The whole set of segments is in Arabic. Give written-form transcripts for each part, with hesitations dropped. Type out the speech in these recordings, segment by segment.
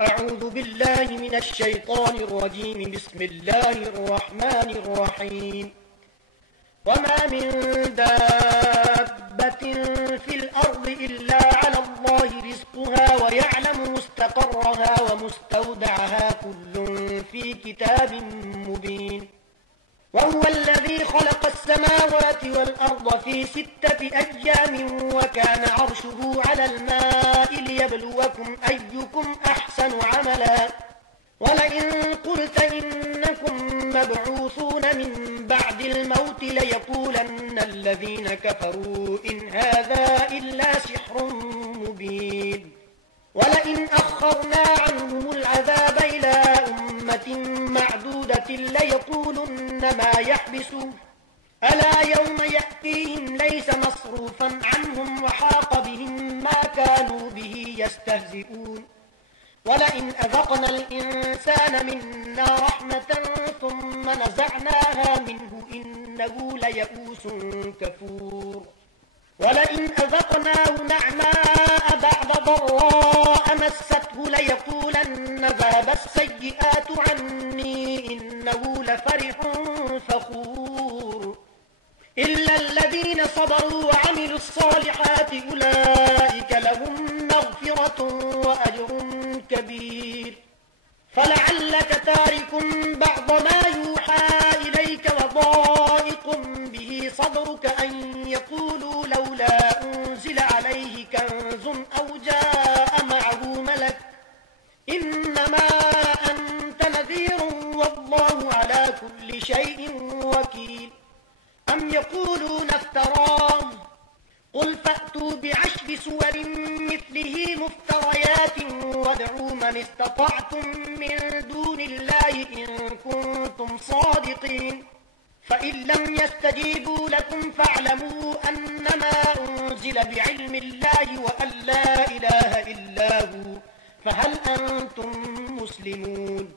أعوذ بالله من الشيطان الرجيم. بسم الله الرحمن الرحيم. وما من دابة في الأرض إلا على الله رزقها ويعلم مستقرها ومستودعها كل في كتاب مبين. وهو الذي خلق السماوات والأرض في 6 أيام وكان عرشه على الماء ليبلوكم أيكم أحسن عملا. ولئن قلت إنكم مبعوثون من بعد الموت ليقولن الذين كفروا إن هذا إلا سحر مبين. ولئن أخرنا عنهم العذاب إلى أمة معدودة ليقولن ما يحبسه ألا يوم يأتيهم ليس مصروفا عنهم وحاق بهم ما كانوا به يستهزئون. ولئن أذقنا الإنسان منا رحمة ثم نزعناها منه إنه ليئوس كفور. ولئن أذقناه نعماء بعد ضراء مسته ليقولن ذهب السيئات عني إنه لفرح فخور. إلا الذين صبروا وعملوا الصالحات أولئك لهم مغفرة وأجر كبير. فلعلك تارك بعض ما يوحى إليك وضائق به صدرك أن يقولوا لولا أنزل عليه كنز أو جاء معه ملك إنما أنت نذير والله على كل شيء وكيل. أم يقولون افتراه قل فأتوا بعشر سور مثله مفتريات وادعوا من استطعتم من دون الله إن كنتم صادقين. فإن لم يستجيبوا لكم فاعلموا أنما أنزل بعلم الله وأن لا إله إلا هو فهل أنتم مسلمون.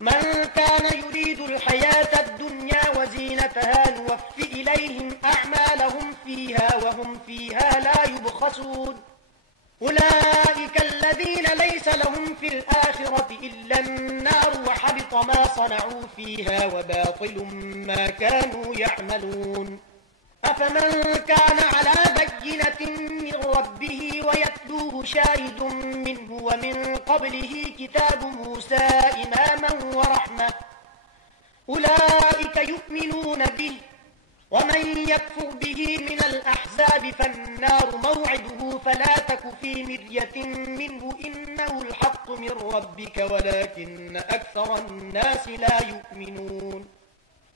من كان يريد الحياة الدنيا وزينتها نوفي إليهم أعمالهم فيها وهم فيها لا يبخسون. أولئك الذين ليس لهم في الآخرة إلا النار وحبط ما صنعوا فيها وباطل ما كانوا يعملون. أفمن كان على بينة من ربه ويتلوه شاهد منه ومن قبله كتاب موسى إماما ورحمة أولئك يؤمنون به. ومن يكفر به من الأحزاب فالنار موعده فلا تك في مرية منه إنه الحق من ربك ولكن أكثر الناس لا يؤمنون.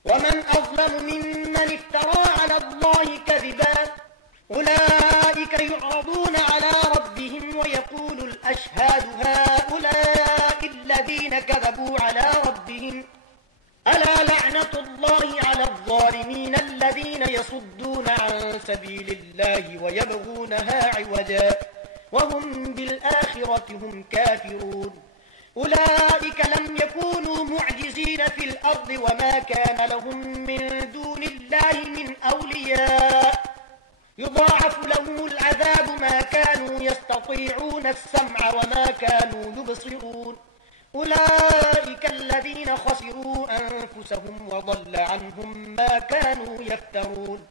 ومن أظلم ممن افترى على الله كذبا أولئك يعرضون على ربهم ويقول الأشهاد هؤلاء الذين كذبوا على ربهم ألا لعنة الله على الظالمين الذين يصدون عن سبيل الله ويبغونها عوجا وهم بالآخرة هم كافرون. أولئك لم يكونوا معجزين في الأرض وما كان لهم من دون الله من أولياء يضاعف لهم العذاب ما كانوا يستطيعون السمع وما كانوا يبصرون. أولئك الذين خسروا أنفسهم وضل عنهم ما كانوا يفترون.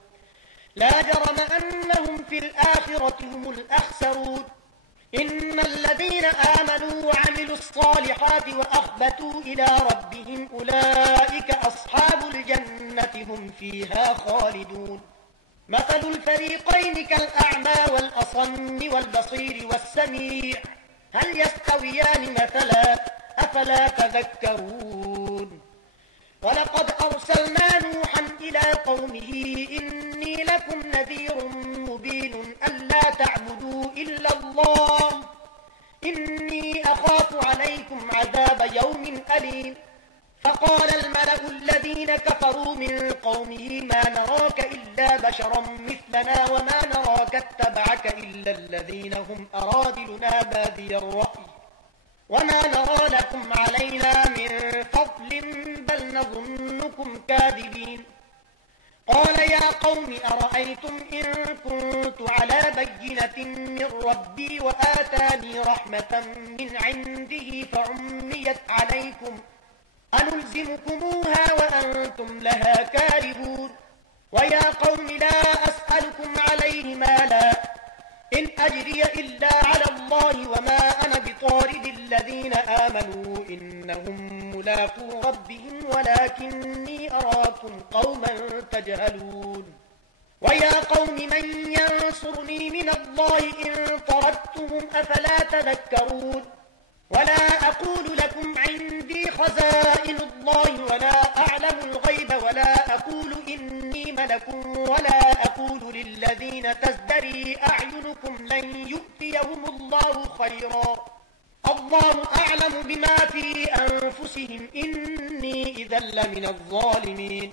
لا جرم أنهم في الآخرة هم الأخسرون. إن الذين آمنوا وعملوا الصالحات وأخبتوا إلى ربهم أولئك أصحاب الجنة هم فيها خالدون. مثل الفريقين كالأعمى والأصم والبصير والسميع هل يستويان مثلا أفلا تذكرون. ولقد أرسلنا نوحا إلى قومه إني لكم نذير مبين ألا تعبدوا إلا الله إني أخاف عليكم عذاب يوم أليم. فقال الملأ الذين كفروا من قومه ما نراك إلا بشرا مثلنا وما نراك اتبعك إلا الذين هم أرادلنا بادي الرأي وما نرى لكم علينا من فضل بل نظنكم كاذبين. قال يا قوم أرأيتم إن كنت على بينة من ربي وآتاني رحمة من عنده فعميت عليكم أنلزمكموها وأنتم لها كارهون ويا قوم لا أسألكم عليه مالا إن أجري إلا على الله وما أنا بطارد الذين آمنوا إنهم ملاقو ربهم ولكني أراكم قوما تجهلون ويا قوم من ينصرني من الله إن طردتهم أفلا تذكرون ولا أقول لكم عندي خزائن الله ولا أعلم الغيب ولا أقول إني ملك ولا أقول للذين تزدري أعينكم لن يؤتيهم الله خيرا الله أعلم بما في أنفسهم إني إذا لمن الظالمين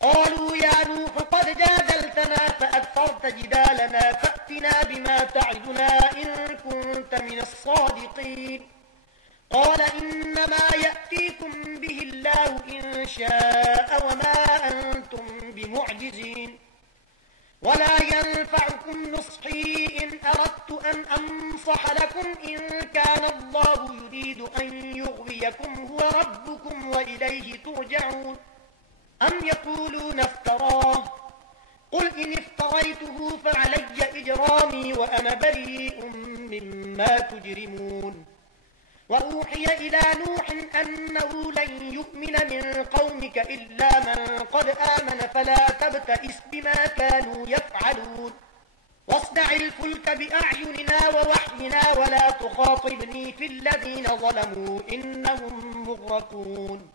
قالوا يا نوح قد جادلتنا فأكثرت جدالنا فأتنا بما تعدنا إن كنت من الصادقين قال إنما يأتيكم به الله إن شاء وما أنتم بمعجزين ولا ينفعكم نصحي إن أردت أن أنصح لكم إن كان الله يريد أن يغويكم هو ربكم وإليه ترجعون أم يقولون افتراه قل إن افتريته فعلي إجرامي وأنا بريء مما تجرمون وأوحي إلى نوح أنه لن يؤمن من قومك إلا من قد آمن فلا تبتئس بما كانوا يفعلون واصنع الفلك بأعيننا ووحينا ولا تخاطبني في الذين ظلموا إنهم مغرقون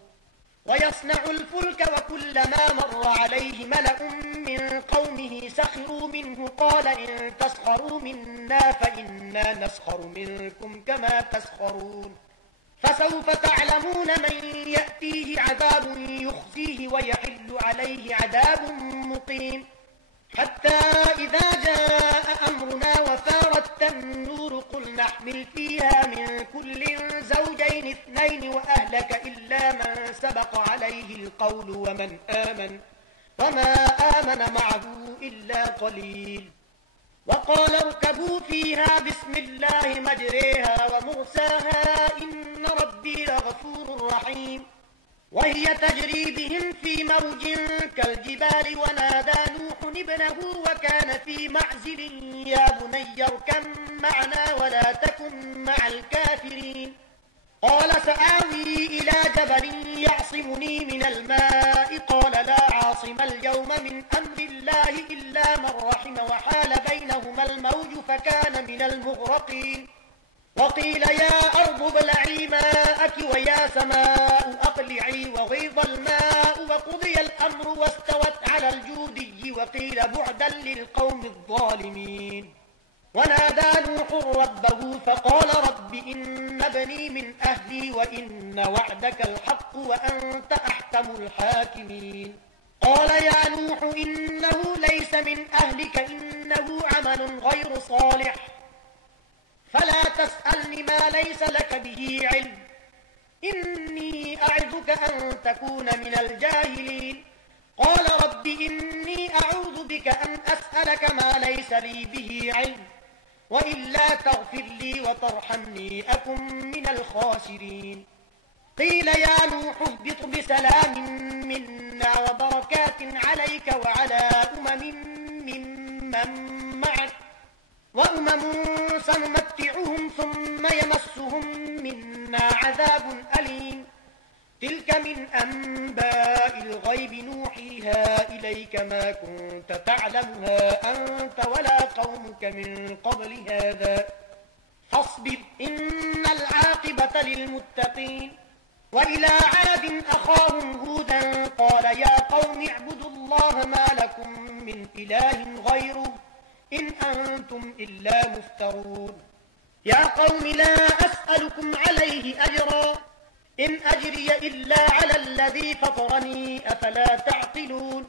ويصنع الفلك وكلما مر عليه ملأ من قومه سخروا منه قال إن تسخروا منا فإنا نسخر منكم كما تسخرون فسوف تعلمون من يأتيه عذاب يخزيه ويحل عليه عذاب مقيم حتى إذا جاء أمرنا وفارت النور قل نحمل فيها من كل زوجين اثنين وأهلك إلا من سبق عليه القول وما آمن معه إلا قليل وقال اركبوا فيها بسم الله مجريها ومرساها إن ربي لغفور رحيم وهي تجري بهم في موج كالجبال ونادى نوح ابنه وكان في معزل يا بني اركب معنا ولا تكن مع الكافرين قال سآوي إلى جبل يعصمني من الماء قال لا عاصم اليوم من أمر الله إلا من رحم وحال بينهما الموج فكان من المغرقين وقيل يا أرض ابلعي ماءك ويا سماء أقلعي وغيض الماء وقضي الأمر واستوت على الجودي وقيل بعدا للقوم الظالمين ونادى نوح ربه فقال رب إن ابني من أهلي وإن وعدك الحق وأنت أحكم الحاكمين قال يا نوح إنه ليس من أهلك إنه عمل غير صالح فلا تسألني ما ليس لك به علم إني أعظك أن تكون من الجاهلين قال رب إني أعوذ بك أن أسألك ما ليس لي به علم وإلا تغفر لي وترحمني أكن من الخاسرين قيل يا نوح اهبط بسلام منا وبركات عليك وعلى ممن معك وأمم سنمتعهم ثم يمسهم منا عذاب أليم تلك من أنباء الغيب نوحيها إليك ما كنت تعلمها أنت ولا قومك من قبل هذا فاصبر إن العاقبة للمتقين وإلى عاد أخاهم هودا قال يا قوم اعبدوا الله ما لكم من إله غيره إن أنتم إلا مفترون يا قوم لا أسألكم عليه أجرا إن أجري إلا على الذي فطرني أفلا تعقلون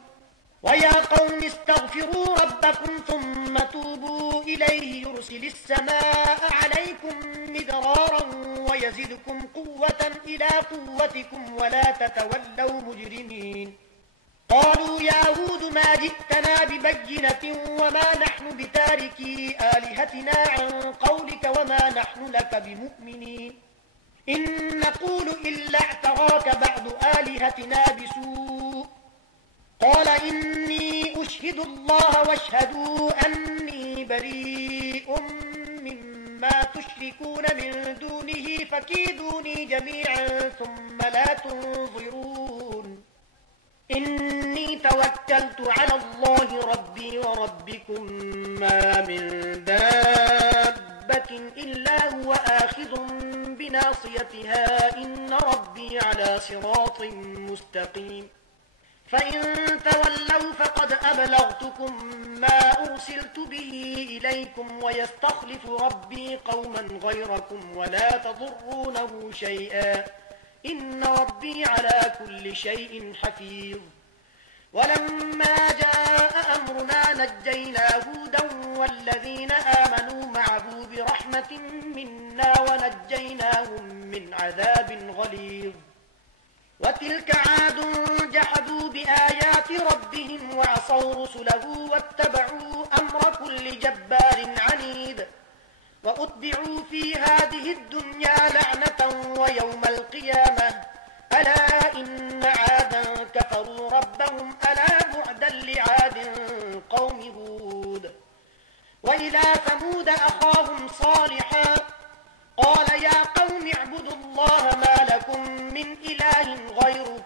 ويا قوم استغفروا ربكم ثم توبوا إليه يرسل السماء عليكم مدرارا ويزدكم قوة إلى قوتكم ولا تتولوا مجرمين قالوا يا هود ما جئتنا ببينة وما نحن بتاركي آلهتنا عن قولك وما نحن لك بمؤمنين إن نقول إلا اعتراك بعض آلهتنا بسوء قال إني أشهد الله واشهدوا أني بريء مما تشركون من دونه فكيدوني جميعا ثم لا تنظرون إني توكلت على الله ربي وربكم ما من دابة إلا هو آخذ بناصيتها إن ربي على صراط مستقيم فإن تولوا فقد أبلغتكم ما أرسلت به إليكم ويستخلف ربي قوما غيركم ولا تضرونه شيئا إن ربي على كل شيء حفيظ ولما جاء أمرنا نجينا هودا والذين آمنوا معه برحمة منا ونجيناهم من عذاب غليظ وتلك عاد جحدوا بآيات ربهم وعصوا رسله واتبعوا أمر كل جبار عنيد وأتبعوا في هذه الدنيا لعنة ويوم القيامة ألا إن عادا كفروا ربهم ألا بعدا لعاد قوم هود وإلى ثمود أخاهم صالحا قال يا قوم اعبدوا الله ما لكم من إله غيره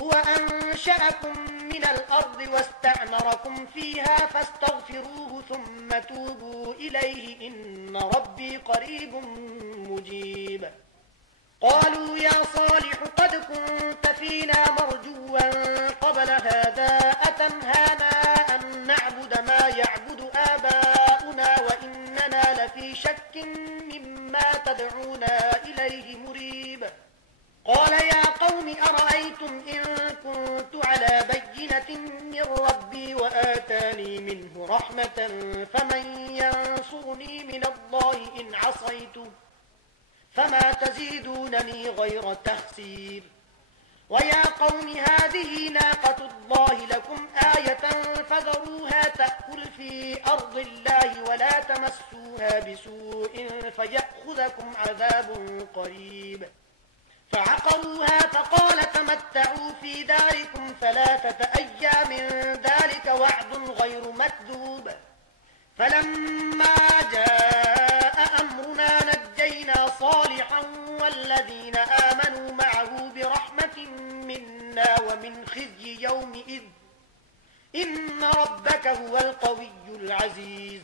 هو أنشأكم من الأرض واستعمركم فيها فاستغفروه ثم توبوا إليه إن ربي قريب مجيب قالوا يا صالح قد كنت فينا مرجوا قبل هذا أتنهانا أن نعبد ما يعبد آباؤنا وإننا لفي شك مما تدعونا إليه مريب قال يا قوم أرأيتم إن كنت على بينة من ربي وآتاني منه رحمة فمن ينصرني من الله إن عصيته فما تزيدونني غير تخسير ويا قوم هذه ناقة الله لكم آية فذروها تأكل في أرض الله ولا تمسوها بسوء فيأخذكم عذاب قريب فعقروها فقال تمتعوا في داركم 3 أيام ذلك وعد غير مكذوب فلما جاء أمرنا نجينا صالحا والذين آمنوا معه برحمة منا ومن خزي يومئذ إن ربك هو القوي العزيز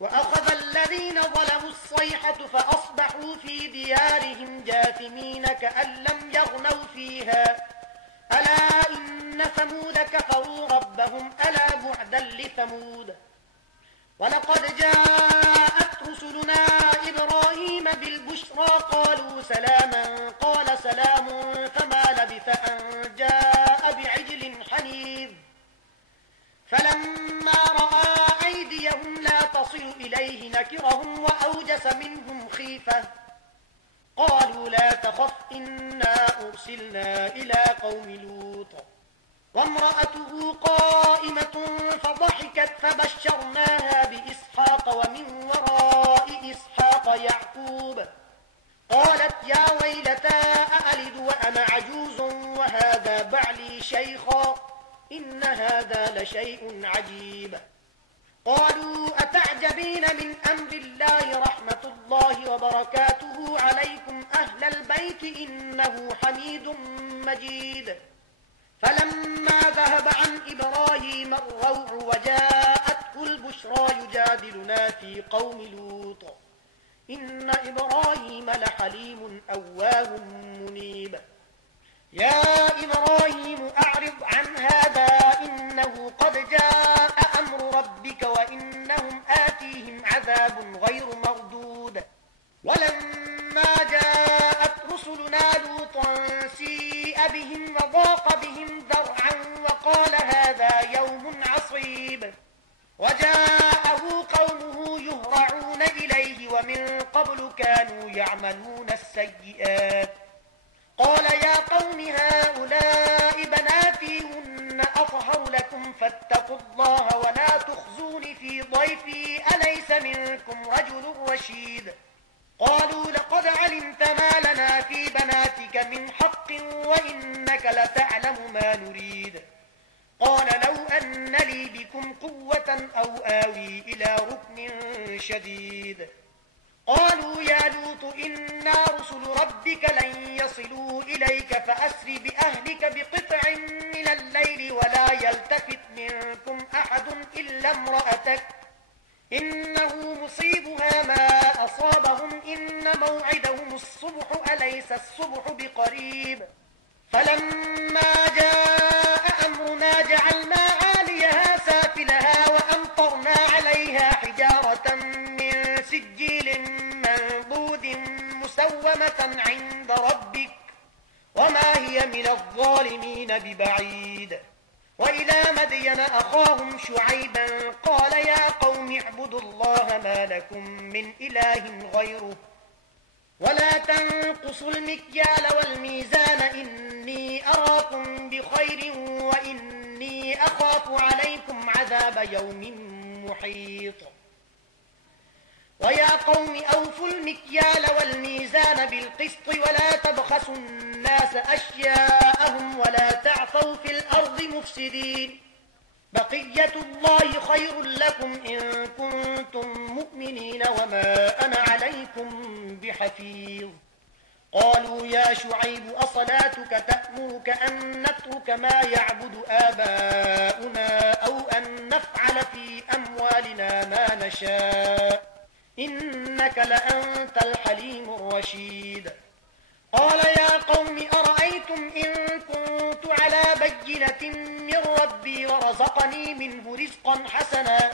وأخذ الذين ظلموا الصيحة فأصبحوا في ديارهم جاثمين كأن لم يغنوا فيها ألا إن ثمود كفروا ربهم ألا بعدا لثمود ولقد جاءت رسلنا إبراهيم بالبشرى قالوا سلاما قال سلام فما لبث أن جاء بعجل حنيذ فلما رأى أيديهم لا تصل إليه نكرهم وأوجس منهم خيفة قالوا لا تخف إنا أرسلنا إلى قوم لوط وامرأته قائمة فضحكت فبشرناها بإسحاق ومن وراء إسحاق يعقوب قالت يا ويلتى أألد وأنا عجوز وهذا بعلي شيخا إن هذا لشيء عجيب قالوا أتعجبين من أمر الله رحمة الله وبركاته عليكم أهل البيت إنه حميد مجيد فلما ذهب عن إبراهيم الروع وجاءته البشرى يجادلنا في قوم لوط إن إبراهيم لحليم أواه منيب يا إبراهيم أعرض عن هذا إنه قد جاء أمر ربك وإنهم آتيهم عذاب غير مردود ولما جاءت رسلنا لوطا سيء بهم وضاق بهم ذرعا وقال هذا يوم عصيب وجاءه قومه يهرعون إليه ومن قبل كانوا يعملون السيئات قال يا قوم هؤلاء بناتي هن أطهر لكم فاتقوا الله ولا تخزون في ضيفي أليس منكم رجل رشيد قالوا لقد علمت ما لنا في بناتك من حق وإنك لتعلم ما نريد قال لو أن لي بكم قوة أو آوي إلى ركن شديد قالوا يا لوط إنا رسل ربك لن يصلوا إليك فأسر بأهلك بقطع من الليل ولا يلتفت منكم أحد إلا امرأتك إنه مصيبها ما أصابهم إن موعدهم الصبح أليس الصبح بقريب فلما جاء أمرنا جعلنا عاليها سافلها وأمطرنا عليها حجارة من سجيل منضود مسومة عند ربك وما هي من الظالمين ببعيد وإلى مدين أخاهم شعيبا قال يا قوم اعبدوا الله ما لكم من إله غيره ولا تنقصوا المكيال والميزان إني أراكم بخير وإني أخاف عليكم عذاب يوم محيط ويا قوم أوفوا المكيال والميزان بالقسط ولا تبخسوا الناس أشياءهم ولا تعثوا في الأرض مفسدين بقية الله خير لكم إن كنتم مؤمنين وما أنا عليكم بحفيظ قالوا يا شعيب أصلاتك تأمرك أن نترك ما يعبد آباؤنا أو أن نفعل في أموالنا ما نشاء إنك لأنت الحليم الرشيد قال يا قوم أرأيتم إن كنت على بينة من ربي ورزقني منه رزقا حسنا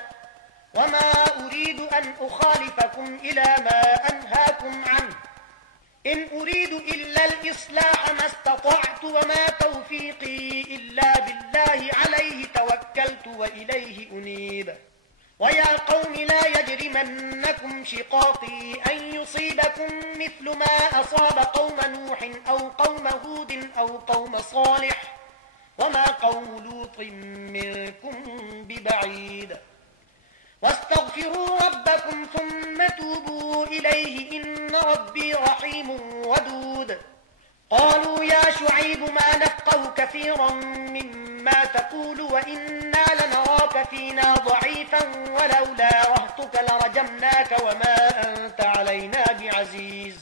وما أريد أن أخالفكم إلى ما أنهاكم عنه إن أريد إلا الإصلاح ما استطعت وما توفيقي إلا بالله عليه توكلت وإليه أنيب ويا قوم لا يجرمنكم شقاقي أن يصيبكم مثل ما أصاب قوم نوح أو قوم هود أو قوم صالح وما قوم لوط منكم ببعيد واستغفروا ربكم ثم توبوا إليه إن ربي رحيم ودود قالوا يا شعيب ما نفقه كثيرا مما تقول وإنا لنراك فينا ضعيفا ولولا رهتك لرجمناك وما أنت علينا بعزيز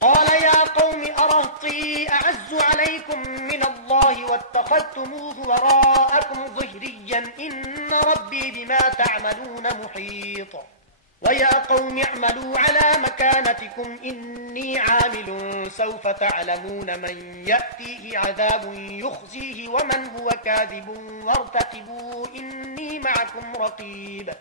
قال يا قوم أرهطي أعز عليكم من الله واتخذتموه وراءكم ظهريا إن ربي بما تعملون محيط ويا قوم اعملوا على مكانتكم إني عامل سوف تعلمون من يأتيه عذاب يخزيه ومن هو كاذب وارتقبوا إني معكم رقيب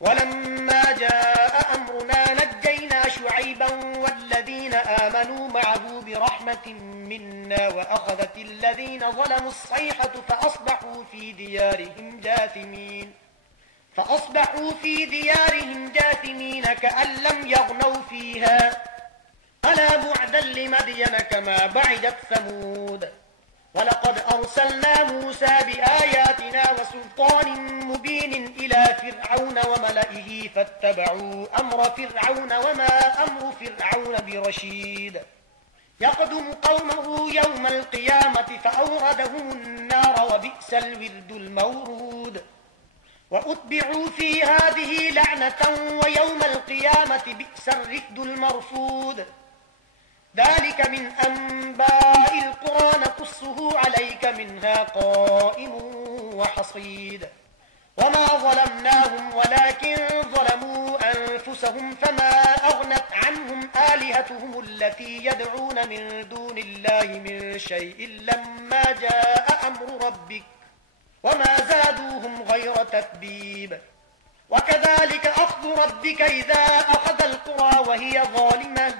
ولما جاء أمرنا نجينا شعيبا والذين آمنوا معه برحمة منا وأخذت الذين ظلموا الصيحة فأصبحوا في ديارهم جاثمين كأن لم يغنوا فيها ألا بعدا لمدين كما بعدت ثمود ولقد أرسلنا موسى بآياتنا وسلطان مبين إلى فرعون وملئه فاتبعوا أمر فرعون وما أمر فرعون برشيد يقدم قومه يوم القيامة فأوردهم النار وبئس الورد المورود وأتبعوا في هذه لعنة ويوم القيامة بئس الرفد المرفود ذلك من أنباء القرى نقصه عليك منها قائم وحصيد وما ظلمناهم ولكن ظلموا أنفسهم فما أغنت عنهم آلهتهم التي يدعون من دون الله من شيء لما جاء أمر ربك وما زادوهم غير تتبيب وكذلك أخذ ربك إذا أخذ القرى وهي ظالمة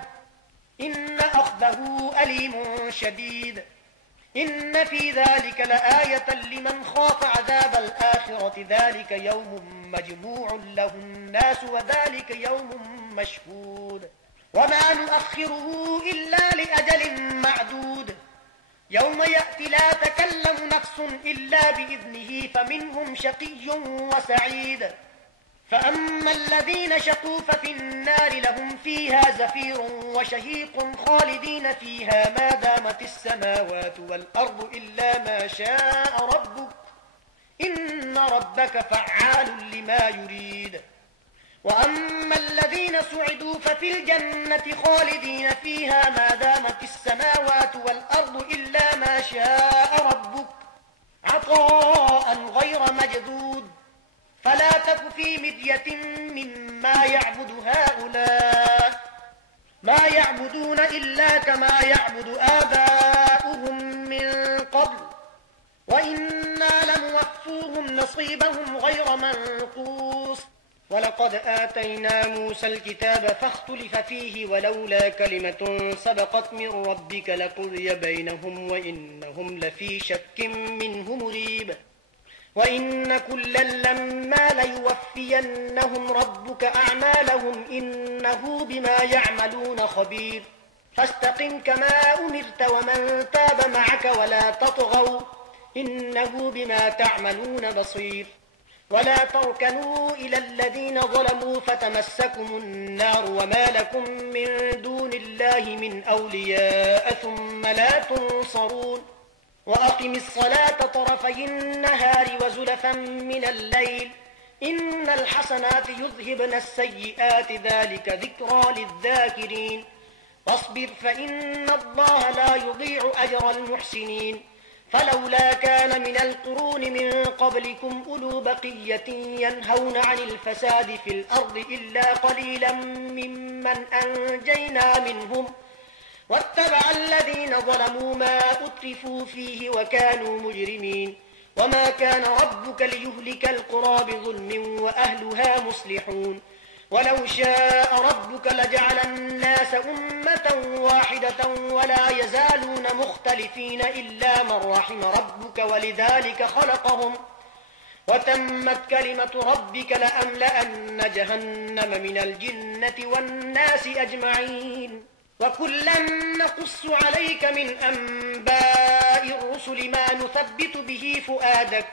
إن أخذه أليم شديد إن في ذلك لآية لمن خاف عذاب الآخرة ذلك يوم مجموع له الناس وذلك يوم مشهود وما نؤخره إلا لأجل معدود يوم يأتي لا تكلم نفس إلا بإذنه فمنهم شقي وسعيد فأما الذين شقوا ففي النار لهم فيها زفير وشهيق خالدين فيها ما دامت السماوات والأرض إلا ما شاء ربك إن ربك فعال لما يريد وأما الذين سعدوا ففي الجنة خالدين فيها ما دامت السماوات والأرض إلا ما شاء ربك عطاء غير مجدود فلا تك في مرية مما يعبد هؤلاء ما يعبدون إلا كما يعبد آباؤهم من قبل وإنا لموفوهم نصيبهم غير منقوص ولقد آتينا موسى الكتاب فاختلف فيه ولولا كلمة سبقت من ربك لقضي بينهم وإنهم لفي شك منه مريب وإن كلا لما ليوفينهم ربك أعمالهم إنه بما يعملون خبير فاستقم كما أمرت ومن تاب معك ولا تطغوا إنه بما تعملون بصير ولا تركنوا إلى الذين ظلموا فتمسكم النار وما لكم من دون الله من أولياء ثم لا تنصرون وأقم الصلاة طرفي النهار وزلفا من الليل إن الحسنات يذهبن السيئات ذلك ذكرى للذاكرين واصبر فإن الله لا يضيع أجر المحسنين فلولا كان من القرون من قبلكم أولو بقية ينهون عن الفساد في الأرض إلا قليلا ممن أنجينا منهم واتبع الذين ظلموا ما أترفوا فيه وكانوا مجرمين وما كان ربك ليهلك القرى بظلم وأهلها مصلحون ولو شاء ربك لجعل الناس أمة واحدة ولا يزالون مختلفين إلا من رحم ربك ولذلك خلقهم وتمت كلمة ربك لأملأن جهنم من الجنة والناس أجمعين وكلا نقص عليك من أنباء الرسل ما نثبت به فؤادك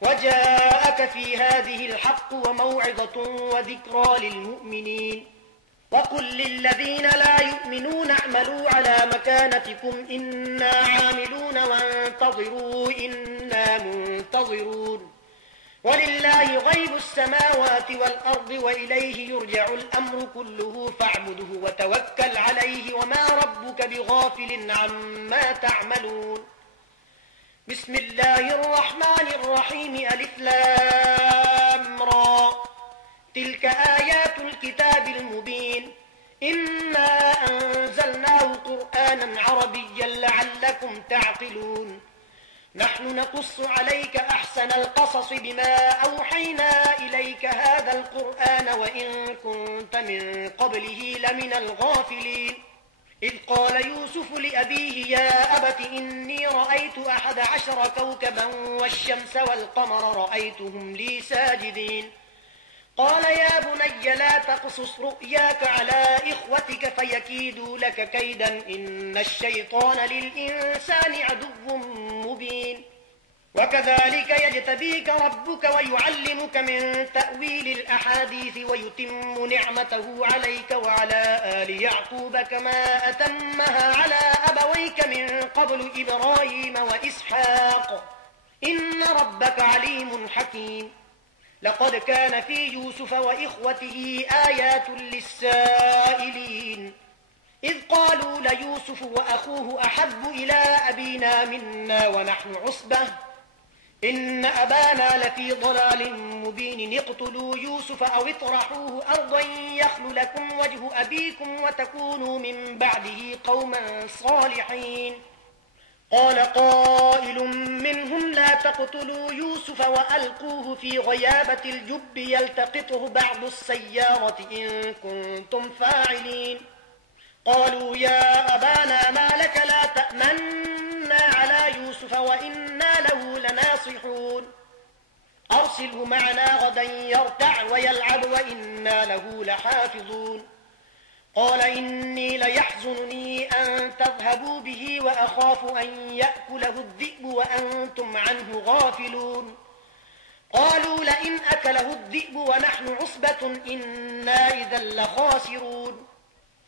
وجاءك في هذه الحق وموعظة وذكرى للمؤمنين وقل للذين لا يؤمنون اعملوا على مكانتكم إنا عاملون وانتظروا إنا منتظرون ولله غيب السماوات والأرض وإليه يرجع الأمر كله فاعبده وتوكل عليه وما ربك بغافل عما تعملون بسم الله الرحمن الرحيم ألف لام را تلك آيات الكتاب المبين إنا أنزلناه قرآنا عربيا لعلكم تعقلون نحن نقص عليك أحسن القصص بما أوحينا إليك هذا القرآن وإن كنت من قبله لمن الغافلين إذ قال يوسف لأبيه يا أبت إني رأيت 11 كوكبا والشمس والقمر رأيتهم لي ساجدين قال يا بني لا تقصص رؤياك على إخوتك فيكيدوا لك كيدا إن الشيطان للإنسان عدو مبين وكذلك يجتبيك ربك ويعلمك من تأويل الأحاديث ويتم نعمته عليك وعلى آل يعقوب كما أتمها على أبويك من قبل إبراهيم وإسحاق إن ربك عليم حكيم لقد كان في يوسف وإخوته آيات للسائلين إذ قالوا ليوسف وأخوه أحب إلى أبينا منا ونحن عصبة إن أبانا لفي ضلال مبين اقتلوا يوسف أو اطرحوه أرضا يخل لكم وجه أبيكم وتكونوا من بعده قوما صالحين قال قائل منهم لا تقتلوا يوسف وألقوه في غيابة الجب يلتقطه بعض السيارة إن كنتم فاعلين قالوا يا أبانا ما لك لا تأمنا على يوسف وإنا له لناصحون أرسله معنا غدا يرتع ويلعب وإنا له لحافظون قال إني ليحزنني أن تذهبوا به وأخاف أن يأكله الذئب وأنتم عنه غافلون قالوا لئن أكله الذئب ونحن عصبة إنا إذا لخاسرون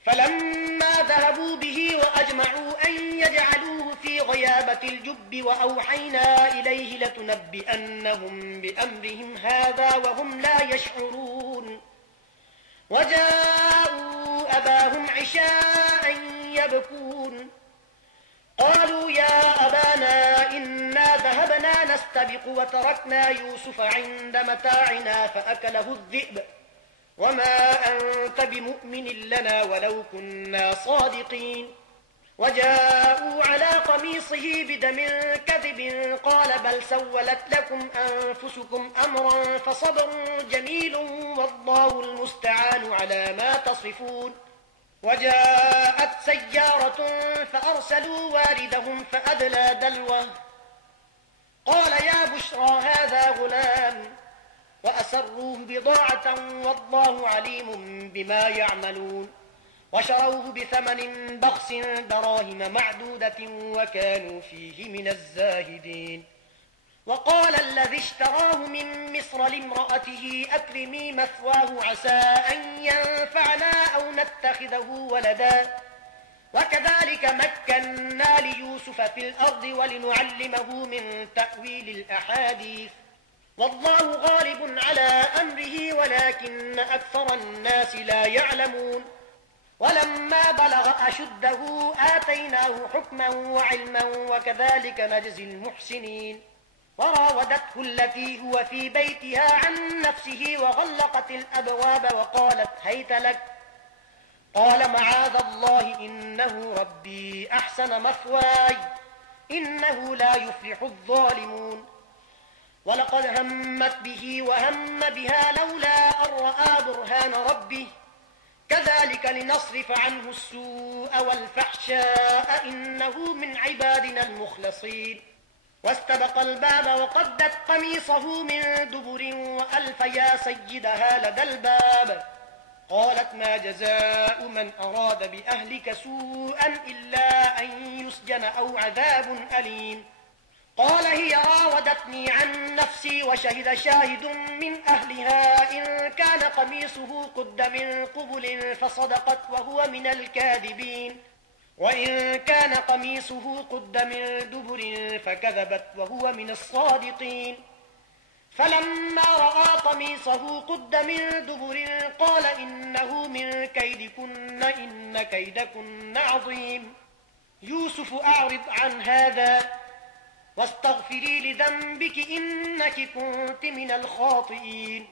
فلما ذهبوا به وأجمعوا أن يجعلوه في غيابة الجب وأوحينا إليه لتنبئنهم بأمرهم هذا وهم لا يشعرون وجاءوا أباهم عشاء يبكون قالوا يا أبانا إنا ذهبنا نستبق وتركنا يوسف عند متاعنا فأكله الذئب وما أنت بمؤمن لنا ولو كنا صادقين وجاءوا على قميصه بدم كذب قال بل سولت لكم أنفسكم أمرا فصبر جميل والله المستعان على ما تصفون وجاءت سيارة فأرسلوا واردهم فأدلى دلوه قال يا بشرى هذا غلام وأسروه بضاعة والله عليم بما يعملون وشروه بثمن بخس دراهم معدودة وكانوا فيه من الزاهدين وقال الذي اشتراه من مصر لامرأته أكرمي مثواه عسى أن ينفعنا أو نتخذه ولدا وكذلك مكنا ليوسف في الأرض ولنعلمه من تأويل الأحاديث والله غالب على أمره ولكن أكثر الناس لا يعلمون ولما بلغ أشده آتيناه حكما وعلما وكذلك نجزي المحسنين وراودته التي هو في بيتها عن نفسه وغلقت الأبواب وقالت هيت لك قال معاذ الله إنه ربي أحسن مثواي إنه لا يفلح الظالمون ولقد همت به وهم بها لولا أن رأى برهان ربه كذلك لنصرف عنه السوء والفحشاء إنه من عبادنا المخلصين واستبق الباب وقدت قميصه من دبر وألف يا سيدها لدى الباب قالت ما جزاء من أراد بأهلك سوءا إلا أن يسجن أو عذاب أليم قال هي راودتني عن نفسي وشهد شاهد من أهلها إن كان قميصه قد من قبل فصدقت وهو من الكاذبين وإن كان قميصه قد من دبر فكذبت وهو من الصادقين فلما رأى قميصه قد من دبر قال إنه من كيدكن إن كيدكن عظيم يوسف أعرض عن هذا واستغفري لذنبك إنك كنت من الخاطئين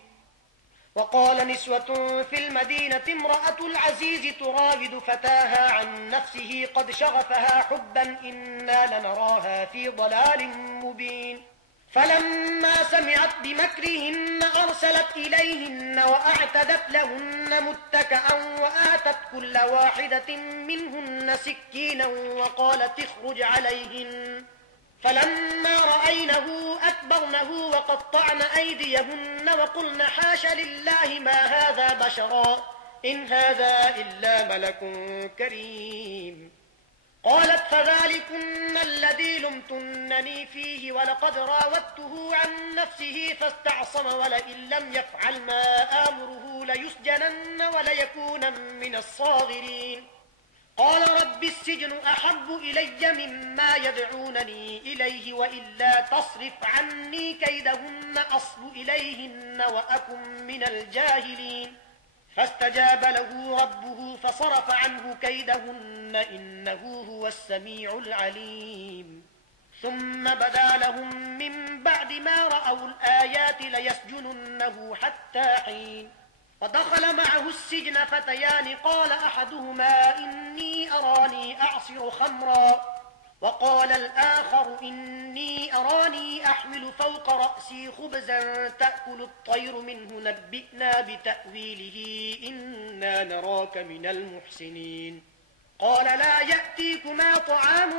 وقال نسوة في المدينة امرأة العزيز تراود فتاها عن نفسه قد شغفها حبا إنا لنراها في ضلال مبين فلما سمعت بمكرهن أرسلت إليهن وأعتدت لهن متكئا وآتت كل واحدة منهن سكينا وقالت اخرج عليهن فلما رأينه أكبرنه وقطعن أيديهن وقلن حاش لله ما هذا بشرا إن هذا إلا ملك كريم قالت فذلكن الذي لمتنني فيه ولقد راودته عن نفسه فاستعصم ولئن لم يفعل ما آمره ليسجنن وليكون من الصاغرين قال رب السجن أحب إلي مما يدعونني إليه وإلا تصرف عني كيدهن أصب إليهن وأكن من الجاهلين فاستجاب له ربه فصرف عنه كيدهن إنه هو السميع العليم ثم بدا لهم من بعد ما رأوا الآيات ليسجننه حتى حين ودخل معه السجن فتيان قال أحدهما إني أراني أعصر خمرا وقال الآخر إني أراني أحمل فوق رأسي خبزا تأكل الطير منه نبئنا بتأويله إنا نراك من المحسنين قال لا يأتيكما طعام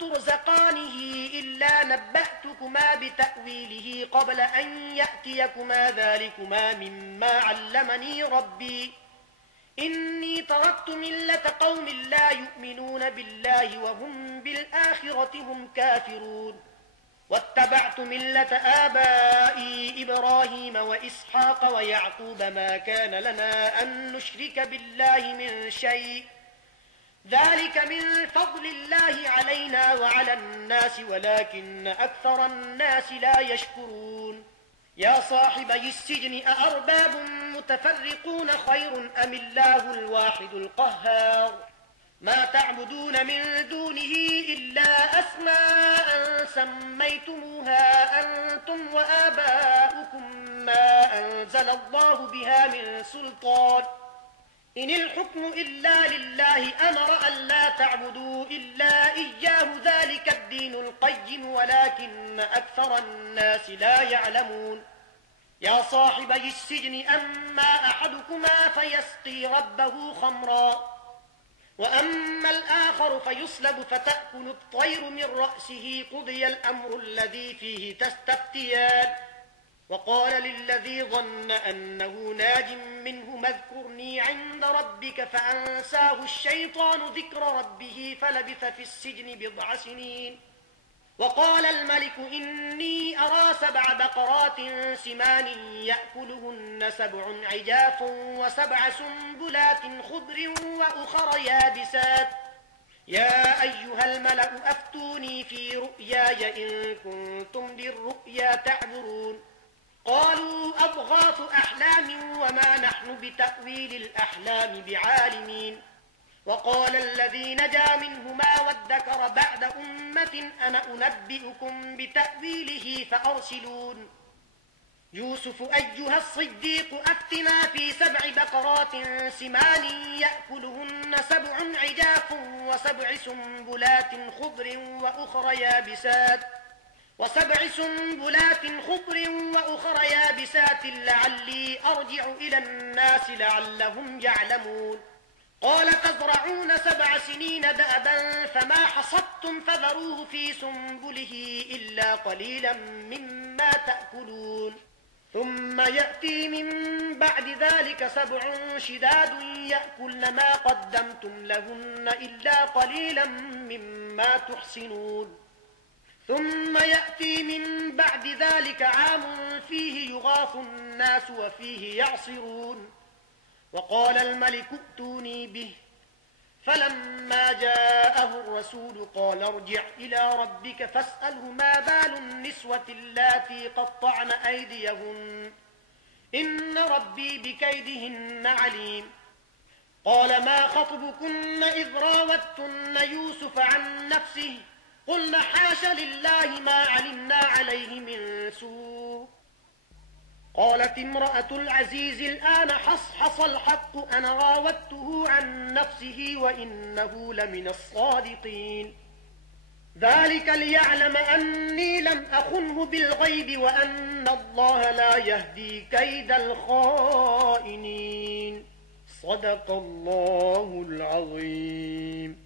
ترزقانه إلا نبأتكما بتأويله قبل أن يأتيكما ذلكما مما علمني ربي إني تركت ملة قوم لا يؤمنون بالله وهم بالآخرة هم كافرون واتبعت ملة آبائي إبراهيم وإسحاق ويعقوب ما كان لنا أن نشرك بالله من شيء ذلك من فضل الله علينا وعلى الناس ولكن أكثر الناس لا يشكرون يا صاحبي السجن أأرباب متفرقون خير أم الله الواحد القهار ما تعبدون من دونه إلا أسماء سميتموها أنتم وآباؤكم ما أنزل الله بها من سلطان إن الحكم إلا لله أمر ألا تعبدوا إلا إياه ذلك الدين القيم ولكن أكثر الناس لا يعلمون يا صاحبي السجن أما أحدكما فيسقي ربه خمرا وأما الآخر فيصلب فتأكل الطير من رأسه قضي الأمر الذي فيه تستفتيان وقال للذي ظن أنه ناج منه اذكرني عند ربك فأنساه الشيطان ذكر ربه فلبث في السجن بضع سنين وقال الملك إني أرى 7 بقرات سمان يأكلهن 7 عجاف و7 سنبلات خضر وأخر يابسات يا أيها الملأ أفتوني في رؤياي إن كنتم للرؤيا تعبرون قالوا أضغاث أحلام وما نحن بتأويل الأحلام بعالمين وقال الذي نجا منهما وادكر بعد أمة أنا أنبئكم بتأويله فأرسلون يوسف أيها الصديق أفتنا في 7 بقرات سمان يأكلهن 7 عجاف و7 سنبلات خضر وأخر يابسات لعلي أرجع إلى الناس لعلهم يعلمون قال تزرعون 7 سنين دأبا فما حصدتم فذروه في سنبله إلا قليلا مما تأكلون ثم يأتي من بعد ذلك 7 شداد يأكلن ما قدمتم لهن إلا قليلا مما تحسنون ثم يأتي من بعد ذلك عام فيه يغاث الناس وفيه يعصرون وقال الملك ائتوني به فلما جاءه الرسول قال ارجع إلى ربك فاسأله ما بال النسوة اللاتي قطعن أيديهن إن ربي بكيدهن عليم قال ما خطبكن إذ راوتن يوسف عن نفسه قلنا حاش لله ما علمنا عليه من سوء قالت امرأة العزيز الآن حصحص الحق أنا راودته عن نفسه وإنه لمن الصادقين ذلك ليعلم أني لم أخنه بالغيب وأن الله لا يهدي كيد الخائنين صدق الله العظيم.